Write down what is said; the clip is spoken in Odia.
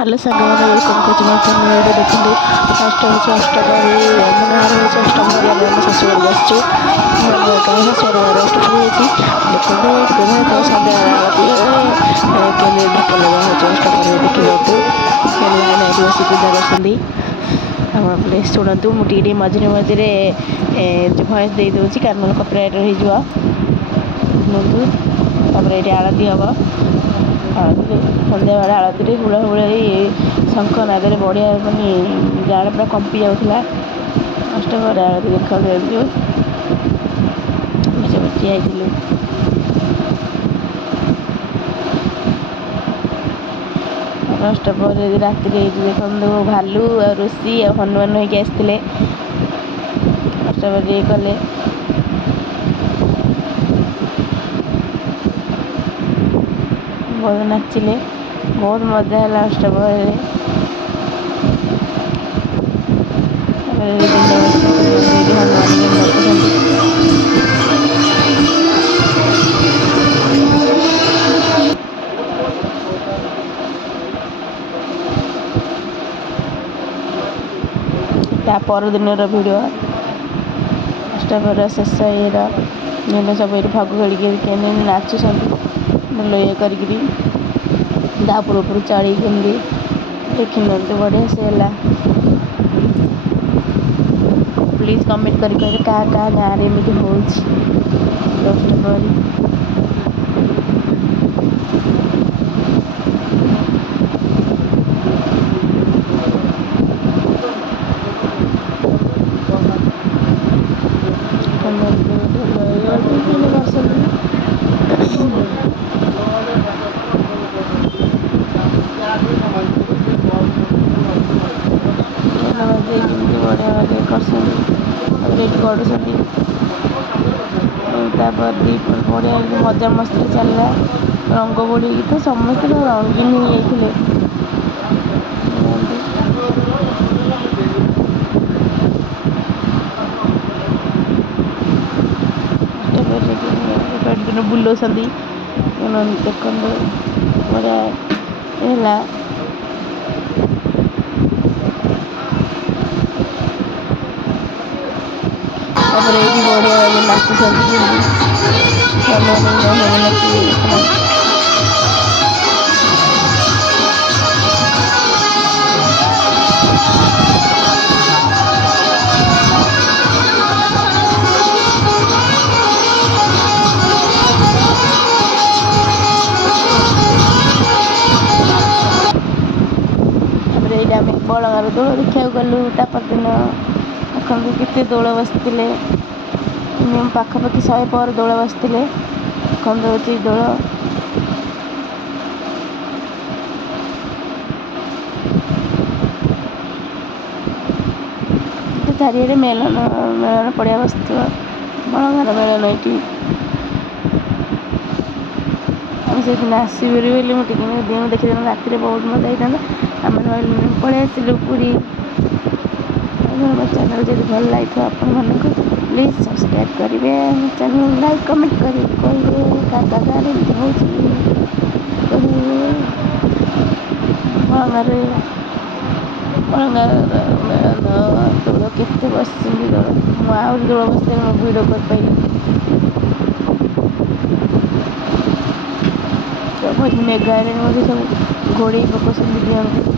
हेलो साଙ୍ଗମାନେ वेलकम କରୁଛି ମୋ ଚ୍ୟାନେଲରେ। ଦେଖନ୍ତୁ ଫାଷ୍ଟ ହେଉଛି ଅଷ୍ଟପ୍ରହରୀ, ମାନେ ଆର ହେଉଛି ଅଷ୍ଟପ୍ରହରୀ। ଆମେ ଆମ ଶାଶୁଘରକୁ ଆସିଛୁ, ନୂଆ ନୂଆ କାହା ଶାଶୁଘର ଘରେ ଅଷ୍ଟପ୍ରହରୀ ହେଇଛି। ଦେଖନ୍ତୁ ପ୍ରାୟତଃ ସନ୍ଧ୍ୟାବେଳେ ଆଳତି ବେଳେ କେମିତି ଦୀପ ଲଗା ହେଉଛି ଅଷ୍ଟପ୍ରହରୀ ଦେଖିଦିଅନ୍ତୁ। ଲାଇନ୍ ଏଇଠି ବସି ପୂଜା କରୁଛନ୍ତି। ଆପଣ ପ୍ଲିଜ୍ ଶୁଣନ୍ତୁ, ମୁଁ ଟିକେ ମଝିରେ ମଝିରେ ଭଏସ୍ ଦେଇଦେଉଛି କାରଣ କପିରାଇଟ୍ ହେଇଯିବ। ଶୁଣନ୍ତୁ, ତାପରେ ଏଇଠି ଆଳତି ହେବ। ଆଳତିରେ ସନ୍ଧ୍ୟାବେଳେ ଆଳତିରେ ହୁଳହୁଳି ଶଙ୍ଖନାଦରେ ବଢ଼ିଆ, ମାନେ ଗାଁରେ ପୁରା କମ୍ପି ଯାଉଥିଲା। ଅଷ୍ଟପ୍ରହରୀ ଆଳତି ଦେଖନ୍ତୁ ସବୁ ଠିଆ ହେଇଥିଲୁ। ଅଷ୍ଟପ୍ରହରୀ ରାତିରେ ଏଇଠି ଦେଖନ୍ତୁ ଭାଲୁ ଆଉ ଋଷି ଆଉ ହନୁମାନ ହେଇକି ଆସିଥିଲେ, ଅଷ୍ଟପ୍ରହରୀ କଲେ। ବହୁତ ନାଚିଲେ, ବହୁତ ମଜା ହେଲା ଅଷ୍ଟପ୍ରହରୀରେ। ହନୁମାନ କେମିତି ନାଚୁଛନ୍ତି। ତା ପରଦିନର ଭିଡ଼ିଓ, ଅଷ୍ଟପ୍ରହରୀର ଶେଷ ଇଏର ସବୁ ଏଇଠି ଫଗୁ ଖେଳିକି କେମିତି ନାଚୁଛନ୍ତି, ଭଲ ଇଏ କରିକିରି ତା ଉପରୁ ଚଢ଼ିକି କେମିତି ଦେଖିନିଅନ୍ତୁ, ବଢ଼ିଆ ସେ ହେଲା। ପ୍ଲିଜ୍ କମେଣ୍ଟ କରି କହିବେ କାହା କାହା ଗାଁରେ ଏମିତି ହେଉଛି ଅଷ୍ଟପ୍ରହରୀ। କେମିତି ବଢ଼ିଆ ବାଗେଇ କରୁଛନ୍ତି, ତାପରେ ଏଇଠି ଗଡ଼ୁଛନ୍ତି। ତାପରେ ଦ୍ୱିପହର ବଢ଼ିଆ ମଜାମସ୍ତିରେ ଚାଲିଲା। ରଙ୍ଗୋଲି ତ ସମସ୍ତେ ରଙ୍ଗୀନ ହେଇଯାଇଥିଲେ। ବୁଲଉଛନ୍ତି ଦେଖନ୍ତୁ, ବଢ଼ିଆ ହେଲା। ତାପରେ ଏଇଠି ବଢ଼ିଆ ନାଚୁଛନ୍ତି ଏଇଟା ଆମେ ବଳଙ୍ଗର ଦୋଳ ଦେଖିବାକୁ ଗଲୁ। ତା ପରଦିନ ଦେଖନ୍ତୁ କେତେ ଦୋଳ ବସିଥିଲେ, ପାଖାପାଖି 100 ପରେ ଦୋଳ ବସିଥିଲେ। ଦେଖନ୍ତୁ ହେଉଛି ଦୋଳ। ଚାରିଆଡ଼େ ମେଳନ ପଡ଼ିଆ ବସିଥିବ, ବଳଙ୍ଗର ମେଳନ ଏଇଠି। ଆମେ ସେଦିନ ଆସିବି ବୋଲି ମୁଁ ଟିକେ ଦିନ ଦେଖିଦେଲି, ରାତିରେ ବହୁତ ମଜା ହେଇଥାନ୍ତା। ଆମେ ପଳେଇ ଆସିଲୁ ପୁରୀ। ମୋ ଚ୍ୟାନେଲ୍ ଯଦି ଭଲ ଲାଗିଥିବ ଆପଣମାନଙ୍କୁ, ପ୍ଲିଜ୍ ସବସ୍କ୍ରାଇବ୍ କରିବେ। ମୋ ଚ୍ୟାନେଲ୍ ଲାଇକ୍ କମେଣ୍ଟ କରି କହିବେ କାହା ଗାଁରେ ଏମିତି ହେଉଛି। ବଳଙ୍ଗର ମେଳନ ଦୋଳ କେତେ ବସିଛନ୍ତି ଦୋଳ। ମୁଁ ଆହୁରି ଦୋଳ ବସିଥିଲେ ମୁଁ ଭିଡ଼ିଓ କରିପାରିଲି। ମେଘ ଆଇଲାଣି, ମୋତେ ସବୁ ଘୋଡ଼େଇ ପକାଉଛନ୍ତି ଦିଅନ୍ତି।